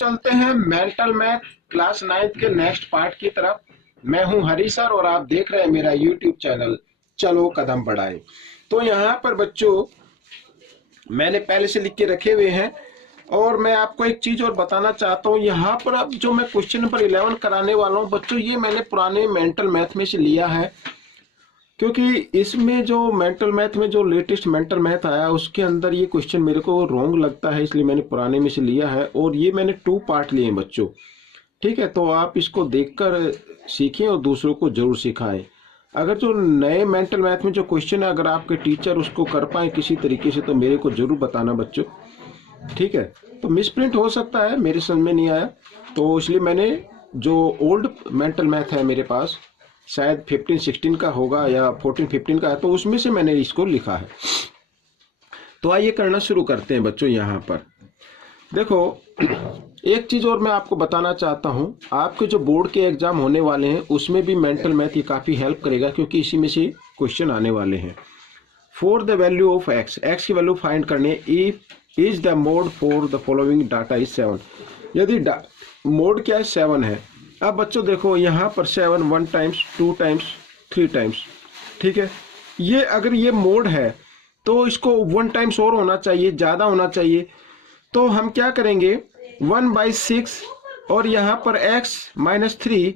चलते हैं mental math class 9 के नेक्स्ट पार्ट की तरफ। मैं हूं हरी सर और आप देख रहे हैं मेरा यूट्यूब चैनल चलो कदम बढ़ाएं। तो यहाँ पर बच्चों मैंने पहले से लिख के रखे हुए हैं और मैं आपको एक चीज और बताना चाहता हूँ। यहाँ पर अब जो मैं क्वेश्चन नंबर 11 कराने वाला हूँ बच्चों, ये मैंने पुराने मेंटल मैथ में से लिया है, क्योंकि इसमें जो मेंटल मैथ में जो लेटेस्ट मेंटल मैथ आया उसके अंदर ये क्वेश्चन मेरे को रॉन्ग लगता है, इसलिए मैंने पुराने में से लिया है। और ये मैंने 2 पार्ट लिए हैं बच्चों, ठीक है। तो आप इसको देखकर सीखें और दूसरों को जरूर सिखाएं। अगर जो नए मेंटल मैथ में जो क्वेश्चन है अगर आपके टीचर उसको कर पाए किसी तरीके से तो मेरे को जरूर बताना बच्चों, ठीक है। तो मिसप्रिंट हो सकता है, मेरे समझ में नहीं आया, तो इसलिए मैंने जो ओल्ड मेंटल मैथ है मेरे पास शायद 15-16 का होगा या 14-15 का है, तो उसमें से मैंने इसको लिखा है। तो आइए करना शुरू करते हैं बच्चों। यहाँ पर देखो एक चीज और मैं आपको बताना चाहता हूँ, आपके जो बोर्ड के एग्जाम होने वाले हैं उसमें भी मेंटल मैथ ये काफी हेल्प करेगा, क्योंकि इसी में से क्वेश्चन आने वाले हैं। For the value of x, x की वैल्यू फाइंड करने, if is the mode for the following data is 7। यदि मोड क्या है 7 है। अब बच्चों देखो यहाँ पर 7 1 टाइम्स 2 टाइम्स 3 टाइम्स, ठीक है। ये अगर ये मोड है तो इसको 1 टाइम्स और होना चाहिए, ज्यादा होना चाहिए। तो हम क्या करेंगे 1/6 और यहाँ पर x -3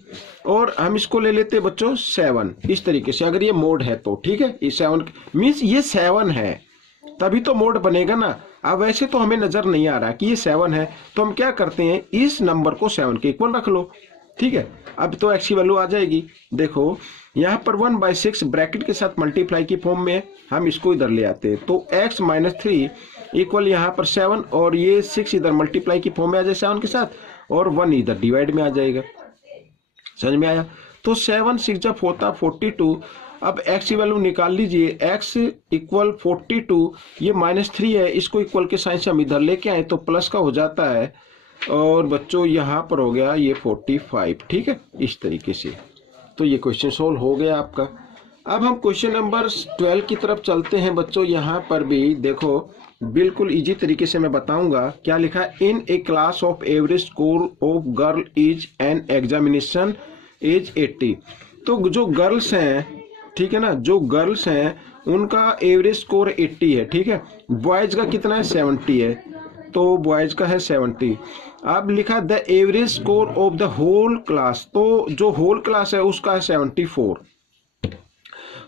और हम इसको ले लेते हैं बच्चों 7, इस तरीके से अगर ये मोड है तो, ठीक है। ये 7 मीन्स ये 7 है तभी तो मोड बनेगा ना। अब वैसे तो हमें नजर नहीं आ रहा कि ये 7 है, तो हम क्या करते हैं इस नंबर को 7 के इक्वल रख लो, ठीक है। अब तो x की वैल्यू आ जाएगी। देखो यहाँ पर 1/6 ब्रैकेट के साथ मल्टीप्लाई की फॉर्म में हम इसको इधर ले आते हैं, तो x -3 इक्वल यहाँ पर 7 और ये 6 इधर मल्टीप्लाई की फॉर्म में आ जाए 7 के साथ, और 1 इधर डिवाइड में आ जाएगा। समझ में आया? तो 7 6 जब होता 42। अब x की वैल्यू निकाल लीजिए, x इक्वल 42, ये -3 है, इसको इक्वल के साइन से हम इधर लेके आए तो प्लस का हो जाता है, और बच्चों यहाँ पर हो गया ये 45, ठीक है, इस तरीके से। तो ये क्वेश्चन सोल्व हो गया आपका। अब हम क्वेश्चन नंबर 12 की तरफ चलते हैं बच्चों। यहाँ पर भी देखो बिल्कुल इजी तरीके से मैं बताऊंगा क्या लिखा है। In a class of average score of girl is an examination as 80। तो जो गर्ल्स हैं, ठीक है ना, जो गर्ल्स हैं उनका एवरेज स्कोर 80 है, ठीक है। बॉयज का कितना है 70 है, तो बॉयज का है 70। अब लिखा the average score of the whole class, तो जो होल क्लास है उसका है 74।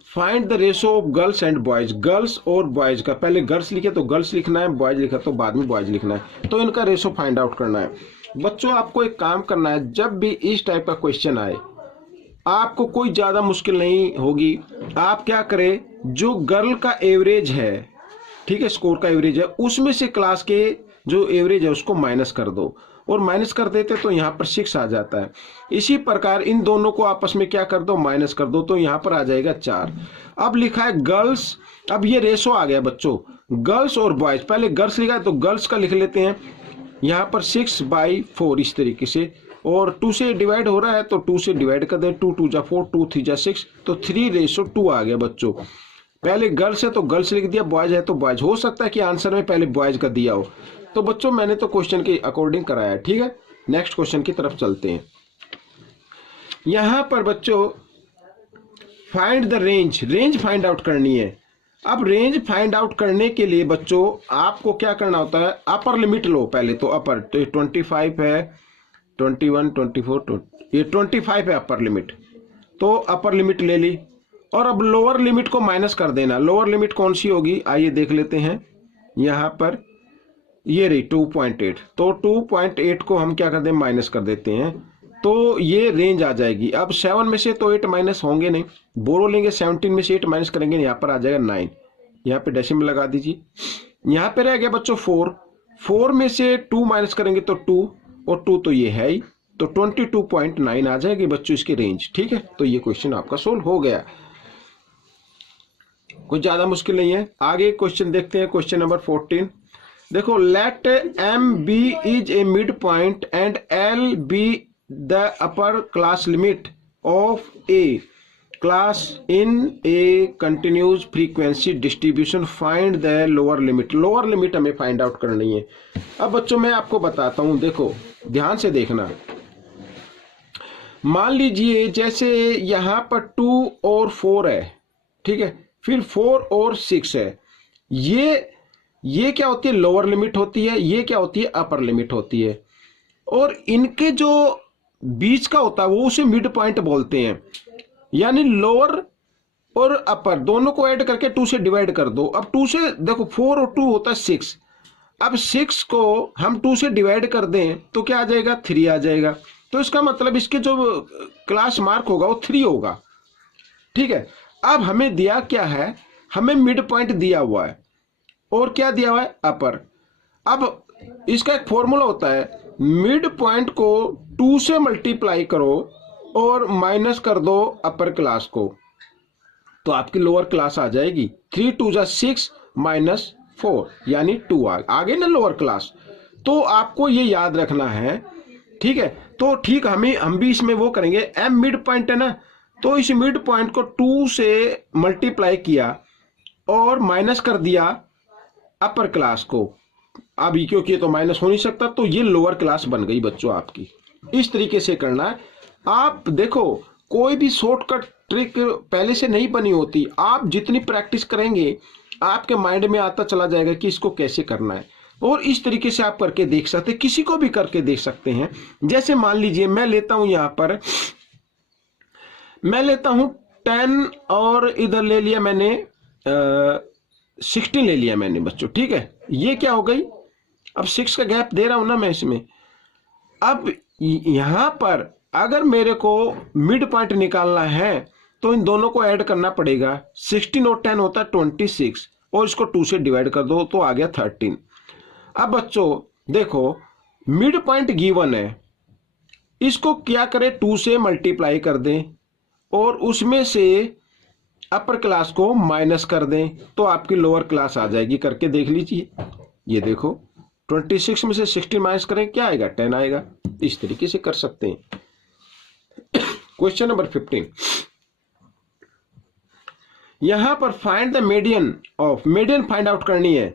Find the ratio of girls and boys, girls और बॉयज का, पहले गर्ल्स लिखे तो गर्ल्स लिखना है, बॉयज लिखा तो बाद में बॉयज लिखना है, तो इनका रेशो फाइंड आउट करना है। बच्चों आपको एक काम करना है, जब भी इस टाइप का क्वेश्चन आए आपको कोई ज्यादा मुश्किल नहीं होगी। आप क्या करें, जो गर्ल का एवरेज है, ठीक है, स्कोर का एवरेज है, उसमें से क्लास के जो एवरेज है उसको माइनस कर दो, और माइनस कर देते तो यहाँ पर 6 आ जाता है। इसी प्रकार इन दोनों को आपस में क्या कर दो, माइनस कर दो, तो यहाँ पर आ जाएगा 4। अब लिखा है गर्ल्स, अब ये रेशो आ गया बच्चों, गर्ल्स और बॉयज। पहले गर्ल्स लिखा है तो गर्ल्स का लिख लेते हैं, यहाँ पर 6/4 इस तरीके से, और 2 से डिवाइड हो रहा है तो 2 से डिवाइड कर दे, 2 2 जा 4, 2 3 जा 6, तो 3:2 आ गया बच्चों। पहले गर्ल्स है तो गर्ल्स लिख दिया, बॉयज है तो बॉयज। हो सकता है कि आंसर में पहले बॉयज का दिया हो, तो बच्चों मैंने तो क्वेश्चन के अकॉर्डिंग कराया है, ठीक है। नेक्स्ट क्वेश्चन की तरफ चलते हैं। यहां पर बच्चों find the range, range find out करनी है। अब रेंज फाइंड आउट करने के लिए बच्चों आपको क्या करना होता है, अपर लिमिट लो पहले, तो अपर तो 25 है, 21 24 ये 25 है अपर लिमिट, तो अपर लिमिट ले ली। और अब लोअर लिमिट को माइनस कर देना। लोअर लिमिट कौन सी होगी आइए देख लेते हैं। यहां पर ये रही 2.8, तो 2.8 को हम क्या कर दें, माइनस कर देते हैं, तो ये रेंज आ जाएगी। अब 7 में से तो 8 माइनस होंगे नहीं, बोरो लेंगे 17 में से 8 माइनस करेंगे, यहाँ पर आ जाएगा 9। यहाँ पे डेसिमल लगा दीजिए। यहाँ पे रह गया बच्चों 4 में से 2 माइनस करेंगे तो 2, और 2 तो ये है ही, तो 22.9 आ जाएगी बच्चों इसकी रेंज, ठीक है। तो ये क्वेश्चन आपका सोल्व हो गया, कुछ ज्यादा मुश्किल नहीं है। आगे क्वेश्चन देखते हैं, क्वेश्चन नंबर 14। देखो let M be is a mid point and L be the upper class limit of a class in a continuous frequency distribution, find the lower limit. Lower limit हमें find out करनी है। अब बच्चों मैं आपको बताता हूं, देखो ध्यान से देखना। मान लीजिए जैसे यहाँ पर 2 और 4 है, ठीक है, फिर 4 और 6 है। ये क्या होती है, लोअर लिमिट होती है, ये क्या होती है, अपर लिमिट होती है। और इनके जो बीच का होता है वो उसे मिड पॉइंट बोलते हैं। यानी लोअर और अपर दोनों को ऐड करके 2 से डिवाइड कर दो। अब 2 से देखो 4 और 2 होता है 6। अब 6 को हम 2 से डिवाइड कर दें तो क्या आ जाएगा, 3 आ जाएगा। तो इसका मतलब इसके जो क्लास मार्क होगा वो 3 होगा, ठीक है। अब हमें दिया क्या है, हमें मिड पॉइंट दिया हुआ है और क्या दिया हुआ है, अपर। अब इसका एक फॉर्मूला होता है, मिड पॉइंट को 2 से मल्टीप्लाई करो और माइनस कर दो अपर क्लास को, तो आपकी लोअर क्लास आ जाएगी। 3 2 जा 6 माइनस 4 यानी 2 आ गए ना लोअर क्लास। तो आपको ये याद रखना है, ठीक है। तो ठीक हम भी इसमें वो करेंगे, एम मिड पॉइंट है ना, तो इस मिड पॉइंट को 2 से मल्टीप्लाई किया और माइनस कर दिया अपर क्लास को। अभी क्योंकि ये तो माइनस हो नहीं सकता, तो ये लोअर क्लास बन गई बच्चों आपकी। इस तरीके से करना है। आप देखो कोई भी शॉर्टकट ट्रिक पहले से नहीं बनी होती, आप जितनी प्रैक्टिस करेंगे आपके माइंड में आता चला जाएगा कि इसको कैसे करना है। और इस तरीके से आप करके देख सकते हैं, किसी को भी करके देख सकते हैं। जैसे मान लीजिए मैं लेता हूं, यहां पर मैं लेता हूं 10 और इधर ले लिया मैंने 16 ले लिया मैंने बच्चों, ठीक है। ये क्या हो गई, अब 6 का गैप दे रहा हूं ना मैं इसमें। अब यहां पर अगर मेरे को मिड पॉइंट निकालना है तो इन दोनों को ऐड करना पड़ेगा। 16 और 10 होता है 26 और इसको 2 से डिवाइड कर दो तो आ गया 13। अब बच्चों देखो मिड पॉइंट गिवन है, इसको क्या करें, 2 से मल्टीप्लाई कर दें और उसमें से अपर क्लास को माइनस कर दें तो आपकी लोअर क्लास आ जाएगी। करके देख लीजिए, ये देखो 26 में से 16 माइनस करें क्या आएगा, 10 आएगा। इस तरीके से कर सकते हैं। क्वेश्चन नंबर 15, यहां पर find the median of, median find out करनी है।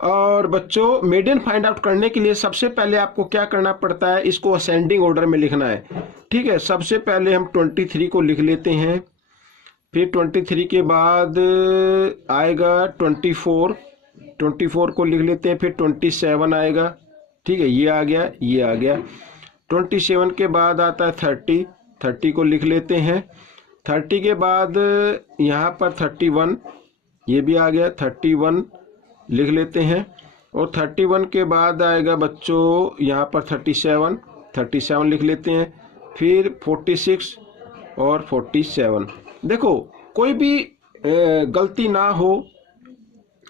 और बच्चों मीडियन फाइंड आउट करने के लिए सबसे पहले आपको क्या करना पड़ता है, इसको असेंडिंग ऑर्डर में लिखना है, ठीक है। सबसे पहले हम 23 को लिख लेते हैं, फिर 23 के बाद आएगा 24 को लिख लेते हैं, फिर 27 आएगा, ठीक है, ये आ गया, ये आ गया। 27 के बाद आता है 30 को लिख लेते हैं। 30 के बाद यहाँ पर 31, ये भी आ गया, 31 लिख लेते हैं। और 31 के बाद आएगा बच्चों यहाँ पर 37 लिख लेते हैं, फिर 46 और 47। देखो कोई भी गलती ना हो,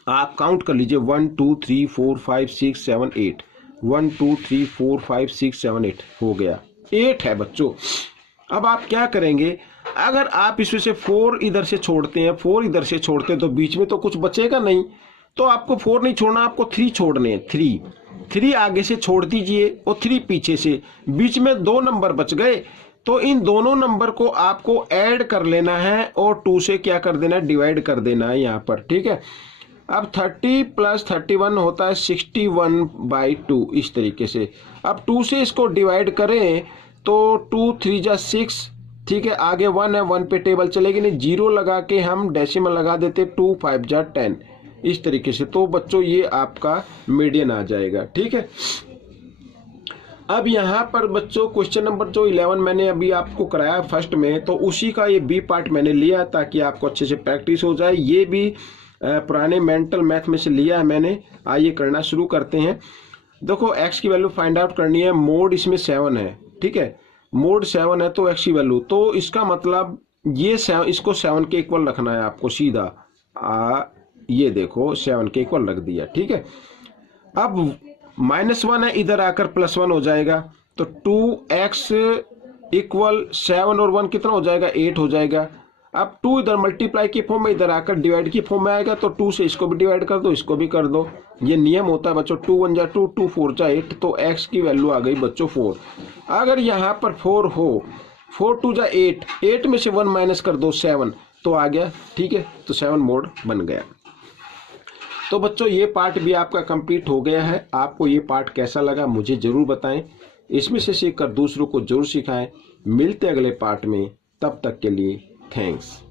आप काउंट कर लीजिए 1 2 3 4 5 6 7 8, 1 2 3 4 5 6 7 8 हो गया, 8 है बच्चों। अब आप क्या करेंगे, अगर आप इसमें से 4 इधर से छोड़ते हैं, 4 इधर से छोड़ते हैं तो बीच में तो कुछ बचेगा नहीं, तो आपको 4 नहीं छोड़ना, आपको 3 छोड़ने हैं। 3 आगे से छोड़ दीजिए और 3 पीछे से, बीच में 2 नंबर बच गए, तो इन दोनों नंबर को आपको ऐड कर लेना है और 2 से क्या कर देना है, डिवाइड कर देना है यहाँ पर, ठीक है। अब 30 प्लस 31 होता है 61/2, इस तरीके से। अब 2 से इसको डिवाइड करें तो 2 3 जा 6, ठीक है, आगे 1 है, 1 पे टेबल चलेगी नहीं, 0 लगा के हम डेसिमल लगा देते, 2 5 जा 10, इस तरीके से। तो बच्चों ये आपका मीडियन आ जाएगा, ठीक है। अब यहाँ पर बच्चों क्वेश्चन नंबर जो 11 मैंने अभी आपको कराया फर्स्ट में, तो उसी का ये बी पार्ट मैंने लिया ताकि आपको अच्छे से प्रैक्टिस हो जाए। ये भी पुराने मेंटल मैथ में से लिया है मैंने। आइए करना शुरू करते हैं। देखो x की वैल्यू फाइंड आउट करनी है, मोड इसमें 7 है, ठीक है, मोड 7 है तो x की वैल्यू, तो इसका मतलब ये 7, इसको 7 के इक्वल रखना है आपको सीधा। ये देखो 7 के इक्वल रख दिया, ठीक है। अब -1 है, इधर आकर +1 हो जाएगा, तो 2x इक्वल 7 और 1 कितना हो जाएगा, 8 हो जाएगा। अब 2 इधर मल्टीप्लाई की फॉर्म में, इधर आकर डिवाइड की फॉर्म में आएगा, तो 2 से इसको भी डिवाइड कर दो, इसको भी कर दो। ये नियम होता है बच्चों, 2 1 जा 2, 2 4 जा 8, तो x की वैल्यू आ गई बच्चों 4। अगर यहाँ पर 4 हो, 4 2 जा 8, 8 में से 1 माइनस कर दो 7, तो आ गया, ठीक है, तो 7 मोड बन गया। तो बच्चों ये पार्ट भी आपका कंप्लीट हो गया है। आपको ये पार्ट कैसा लगा मुझे ज़रूर बताएं। इसमें से सीखकर दूसरों को जरूर सिखाएं। मिलते अगले पार्ट में, तब तक के लिए थैंक्स।